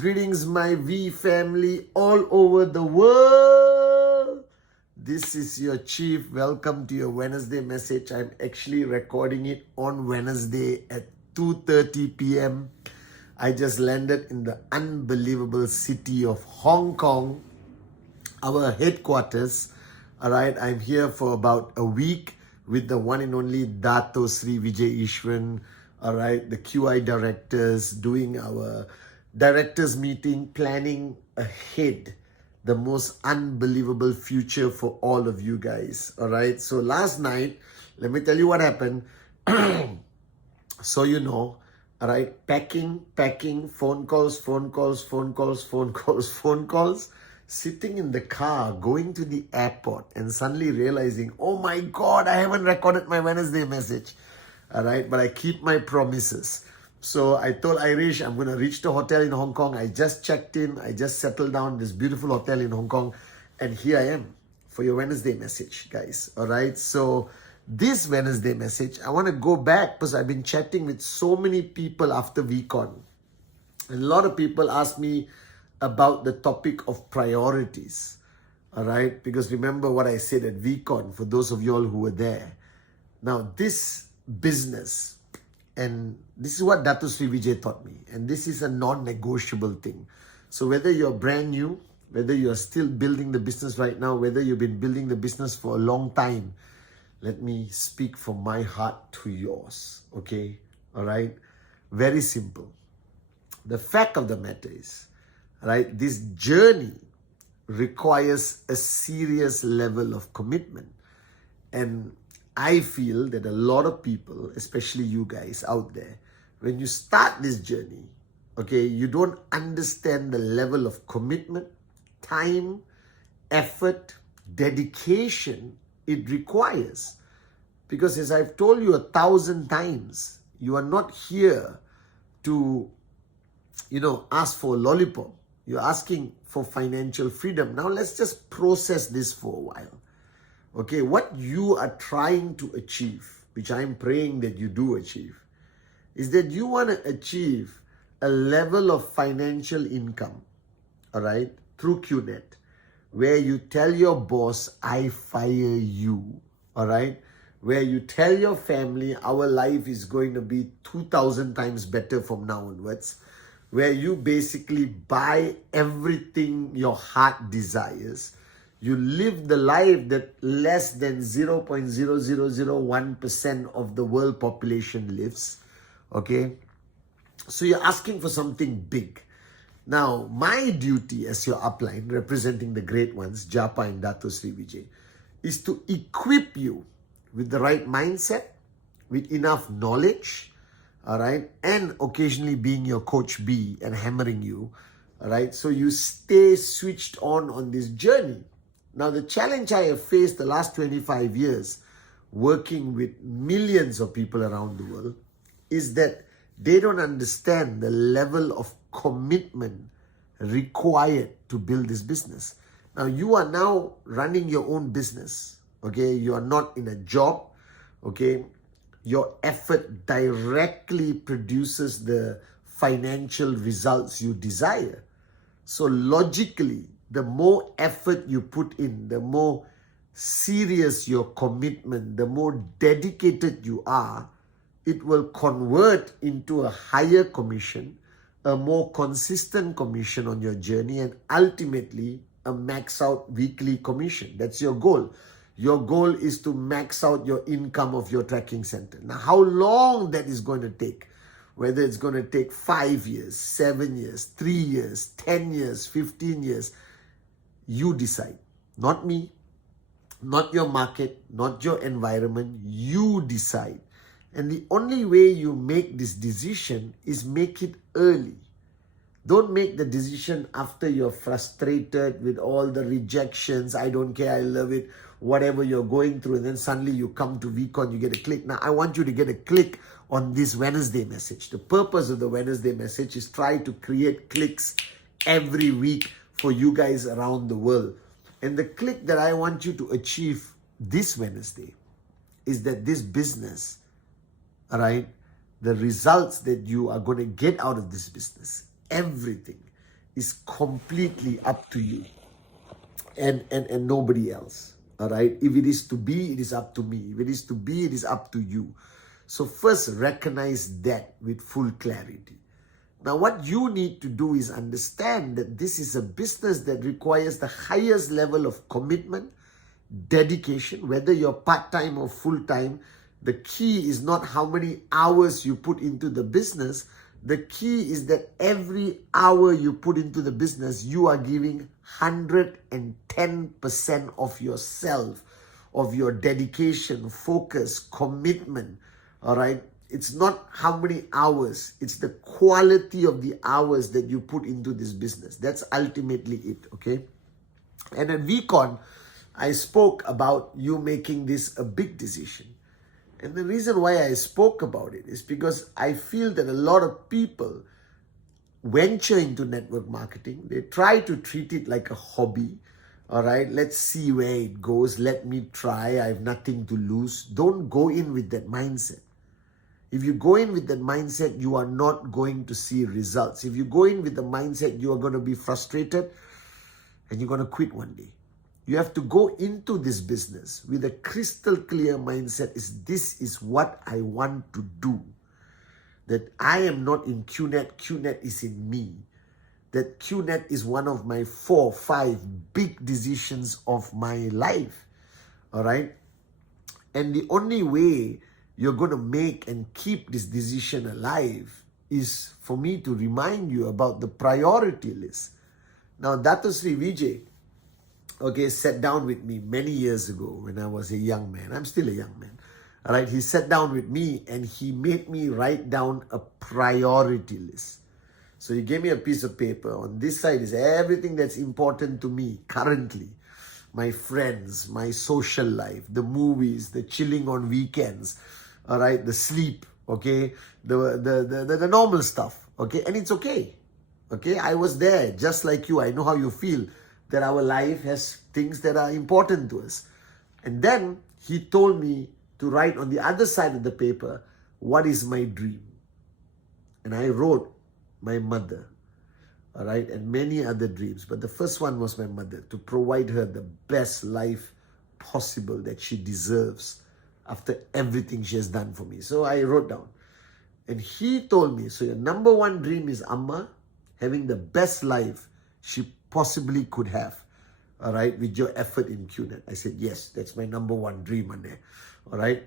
Greetings, my V family all over the world. This is your chief. Welcome to your Wednesday message. I'm actually recording it on Wednesday at 2:30 p.m. I just landed in the unbelievable city of Hong Kong, our headquarters. All right, I'm here for about a week with the one and only Dato Sri Vijay Ishwan. All right, the QI directors, doing our directors meeting, planning ahead the most unbelievable future for all of you guys. All right, so last night, let me tell you what happened. So you know, all right, packing, phone calls, sitting in the car, going to the airport, and suddenly realizing, oh my God, I haven't recorded my Wednesday message. All right, but I keep my promises. So I told Irish, I'm going to reach the hotel in Hong Kong. I just checked in. I just settled down this beautiful hotel in Hong Kong. And here I am for your Wednesday message, guys. All right, so this Wednesday message, I want to go back because I've been chatting with so many people after VCon. And a lot of people ask me about the topic of priorities. All right, because remember what I said at VCon, for those of you all who were there. Now, this business, and this is what Dato Sri Vijay taught me, and this is a non-negotiable thing. So whether you're brand new, whether you're still building the business right now, whether you've been building the business for a long time, let me speak from my heart to yours, okay? All right? Very simple. The fact of the matter is, right, this journey requires a serious level of commitment. And I feel that a lot of people, especially you guys out there, when you start this journey, okay, you don't understand the level of commitment, time, effort, dedication it requires. Because as I've told you 1,000 times, you are not here to, ask for a lollipop. You're asking for financial freedom. Now let's just process this for a while. Okay, what you are trying to achieve, which I'm praying that you do achieve, is that you want to achieve a level of financial income, all right, through qnet, where you tell your boss, I fire you, all right, where you tell your family, our life is going to be 2,000 times better from now onwards, where you basically buy everything your heart desires. You live the life that less than 0.0001% of the world population lives, okay? So you're asking for something big. Now, my duty as your upline, representing the great ones, Japa and Dato Sri Vijay, is to equip you with the right mindset, with enough knowledge, all right? And occasionally being your coach B and hammering you, all right? So you stay switched on this journey. Now, the challenge I have faced the last 25 years working with millions of people around the world is that they don't understand the level of commitment required to build this business. Now, you are now running your own business, okay? You are not in a job, okay? Your effort directly produces the financial results you desire. So logically, the more effort you put in, the more serious your commitment, the more dedicated you are, it will convert into a higher commission, a more consistent commission on your journey, and ultimately a max out weekly commission. That's your goal. Your goal is to max out your income of your tracking center. Now, how long that is going to take, whether it's going to take 5 years, 7 years, 3 years, 10 years, 15 years, you decide, not me. not your market, not your environment. You decide. And the only way you make this decision is make it early. Don't make the decision after you're frustrated with all the rejections. I don't care, I love it, whatever you're going through. And then suddenly you come to VCon, you get a click. Now, I want you to get a click on this Wednesday message. The purpose of the Wednesday message is try to create clicks every week for you guys around the world. And the click that I want you to achieve this Wednesday is that this business, all right, the results that you are going to get out of this business, everything is completely up to you and nobody else. All right. If it is to be, it is up to me. If it is to be, it is up to you. So first, recognize that with full clarity. Now, what you need to do is understand that this is a business that requires the highest level of commitment, dedication, whether you're part-time or full-time. The key is not how many hours you put into the business. The key is that every hour you put into the business, you are giving 110% of yourself, of your dedication, focus, commitment. All right. It's not how many hours, it's the quality of the hours that you put into this business. That's ultimately it. Okay. And at VCon, I spoke about you making this a big decision. And the reason why I spoke about it is because I feel that a lot of people venture into network marketing. They try to treat it like a hobby. All right, let's see where it goes. Let me try. I have nothing to lose. Don't go in with that mindset. If you go in with that mindset, you are not going to see results. If you go in with the mindset, you are going to be frustrated and you're going to quit one day. You have to go into this business with a crystal clear mindset. This is what I want to do. That I am not in qnet. qnet is in me. That qnet is one of my 4, 5 big decisions of my life. All right. And the only way you're going to make and keep this decision alive is for me to remind you about the priority list. Now, Dato Sri Vijay, sat down with me many years ago when I was a young man. I'm still a young man. All right, he sat down with me and he made me write down a priority list. So he gave me a piece of paper. On this side is everything that's important to me currently. My friends, my social life, the movies, the chilling on weekends, all right, the sleep, okay, the normal stuff, okay, and it's okay. Okay, I was there just like you. I know how you feel, that our life has things that are important to us. And then he told me to write on the other side of the paper, what is my dream? And I wrote my mother, all right, and many other dreams. But the first one was my mother, to provide her the best life possible that she deserves after everything she has done for me. So I wrote down. And he told me, so your number one dream is Amma having the best life she possibly could have, all right, with your effort in qnet. I said, yes, that's my number one dream, Anne. All right.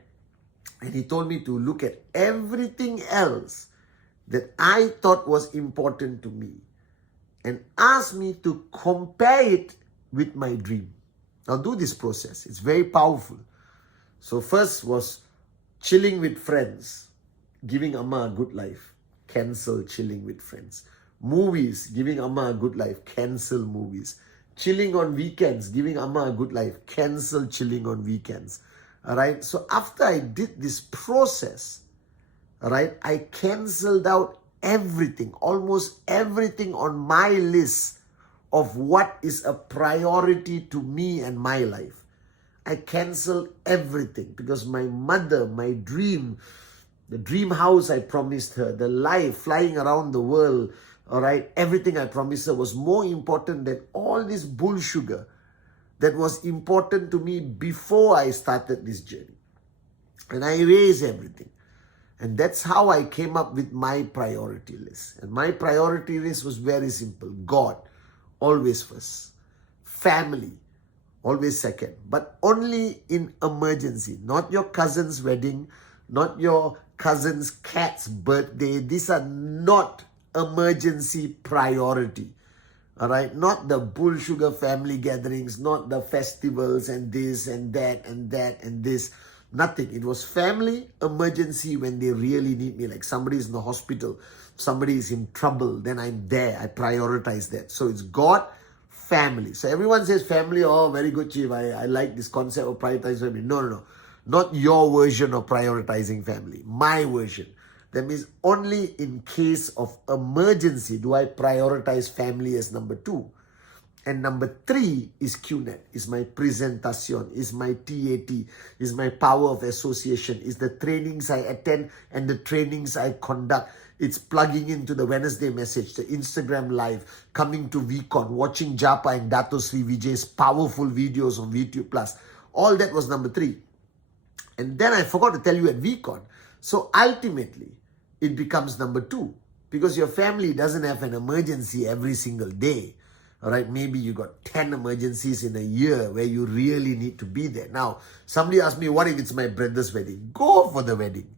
And he told me to look at everything else that I thought was important to me and asked me to compare it with my dream. Now do this process. It's very powerful. So first was chilling with friends, giving Amma a good life. Cancel chilling with friends. Movies, giving Amma a good life. Cancel movies. Chilling on weekends, giving Amma a good life. Cancel chilling on weekends. All right. So after I did this process, all right, I canceled out everything, almost everything on my list of what is a priority to me and my life. I canceled everything because my mother, my dream, the dream house I promised her, the life, flying around the world, all right, everything I promised her was more important than all this bull sugar that was important to me before I started this journey. And I erased everything. And that's how I came up with my priority list. And my priority list was very simple. God, always first. Family, always second. But only in emergency. Not your cousin's wedding, not your cousin's cat's birthday. These are not emergency priority. All right, not the bull sugar family gatherings, not the festivals and this and that and that and this. Nothing. It was family emergency when they really need me. Like somebody is in the hospital, somebody is in trouble, then I'm there. I prioritize that. So it's God, family. So everyone says family, oh, very good, Chief. I like this concept of prioritizing family. No. Not your version of prioritizing family. My version. That means only in case of emergency do I prioritize family as number 2. And number 3 is qnet, is my presentation, is my TAT, is my power of association, is the trainings I attend and the trainings I conduct. It's plugging into the Wednesday message, the Instagram live, coming to VCon, watching Japa and Dato Sri Vijay's powerful videos on vtube plus. All that was number 3. And then I forgot to tell you at VCon. So ultimately, it becomes number 2 because your family doesn't have an emergency every single day. All right, maybe you got 10 emergencies in a year where you really need to be there. Now, somebody asked me, what if it's my brother's wedding? Go for the wedding.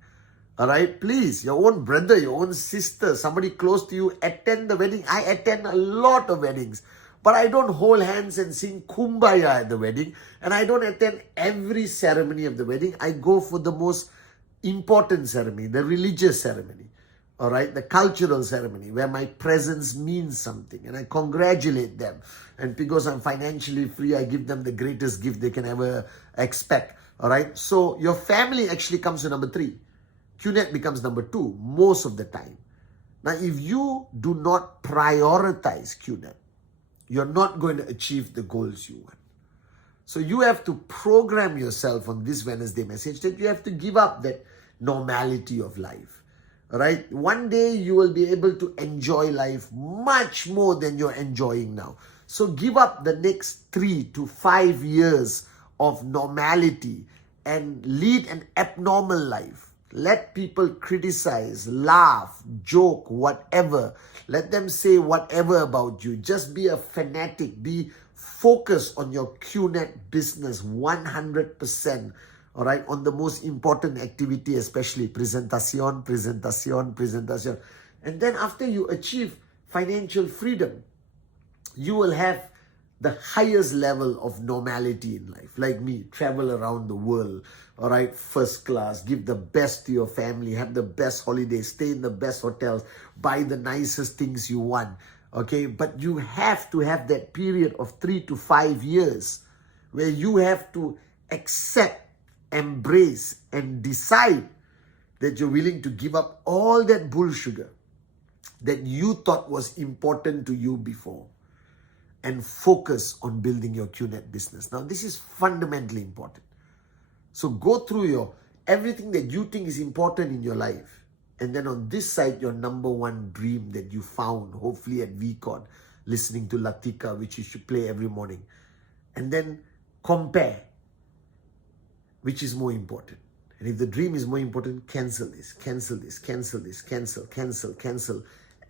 All right, please, your own brother, your own sister, somebody close to you, attend the wedding. I attend a lot of weddings, but I don't hold hands and sing Kumbaya at the wedding. And I don't attend every ceremony of the wedding. I go for the most important ceremony, the religious ceremony, all right, the cultural ceremony where my presence means something and I congratulate them. And because I'm financially free, I give them the greatest gift they can ever expect, all right. So your family actually comes to number 3. qnet becomes number 2 most of the time. Now, if you do not prioritize qnet, you're not going to achieve the goals you want. So you have to program yourself on this Wednesday message that you have to give up that normality of life. All right? One day you will be able to enjoy life much more than you're enjoying now. So give up the next 3 to 5 years of normality and lead an abnormal life. Let people criticize, laugh, joke, whatever. Let them say whatever about you. Just be a fanatic. Be focused on your qnet business 100%. All right, on the most important activity, especially presentation. And then after you achieve financial freedom, you will have the highest level of normality in life. Like me, travel around the world, all right, first class, give the best to your family, have the best holidays, stay in the best hotels, buy the nicest things you want, okay? But you have to have that period of 3 to 5 years where you have to accept, embrace, and decide that you're willing to give up all that bull sugar that you thought was important to you before and focus on building your qnet business. Now, this is fundamentally important. So go through your everything that you think is important in your life. And then on this side, your number 1 dream that you found, hopefully at VCon, listening to Latika, which you should play every morning. And then compare which is more important. And if the dream is more important, cancel this, cancel,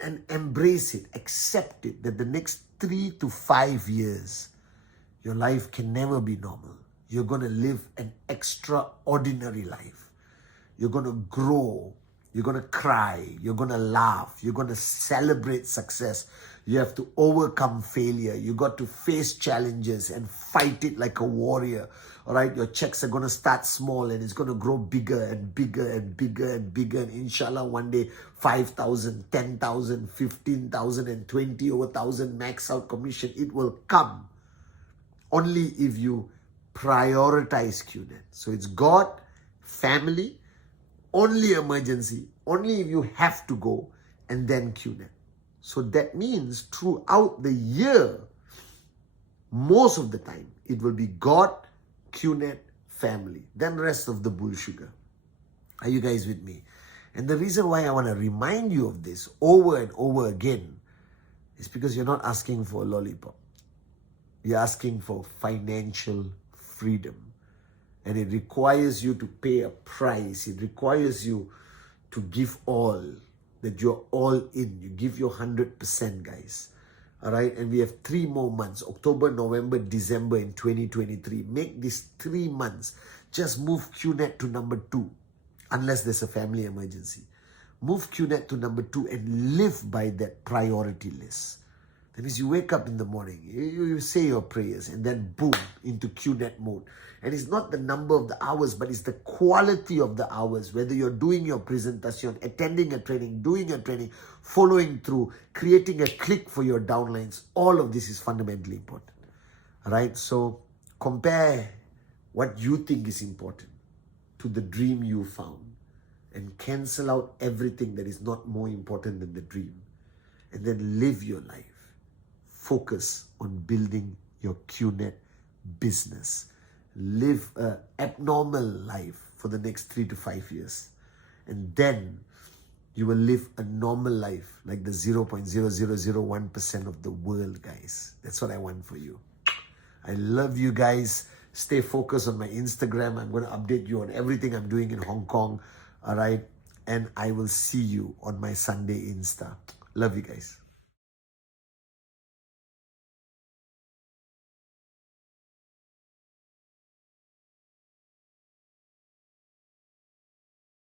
and embrace it, accept it, that the next 3 to 5 years, your life can never be normal. You're going to live an extraordinary life. You're going to grow. You're going to cry. You're going to laugh. You're going to celebrate success. You have to overcome failure. You got to face challenges and fight it like a warrior. All right, your checks are going to start small and it's going to grow bigger and bigger and bigger and bigger. And inshallah, one day, 5,000, 10,000, 15,000 and 20 over 1,000 max out commission. It will come only if you prioritize qnet. So it's God, family, only emergency, only if you have to go, and then qnet. So that means throughout the year, most of the time, it will be God, qnet, family, then rest of the bull sugar. Are you guys with me? And the reason why I want to remind you of this over and over again is because you're not asking for a lollipop. You're asking for financial freedom. And it requires you to pay a price. It requires you to give all, that you're all in. You give your 100%, guys. All right, and we have 3 more months, October, November, December in 2023. Make these 3 months. Just move qnet to number 2, unless there's a family emergency. Move qnet to number 2 and live by that priority list. That means you wake up in the morning, you say your prayers, and then boom, into qnet mode. And it's not the number of the hours, but it's the quality of the hours. Whether you're doing your presentation, attending a training, doing a training, following through, creating a click for your downlines, all of this is fundamentally important. Right? So compare what you think is important to the dream you found, and cancel out everything that is not more important than the dream. And then live your life. Focus on building your qnet business. Live an abnormal life for the next 3 to 5 years. And then you will live a normal life like the 0.0001% of the world, guys. That's what I want for you. I love you guys. Stay focused on my Instagram. I'm going to update you on everything I'm doing in Hong Kong. All right. And I will see you on my Sunday Insta. Love you guys.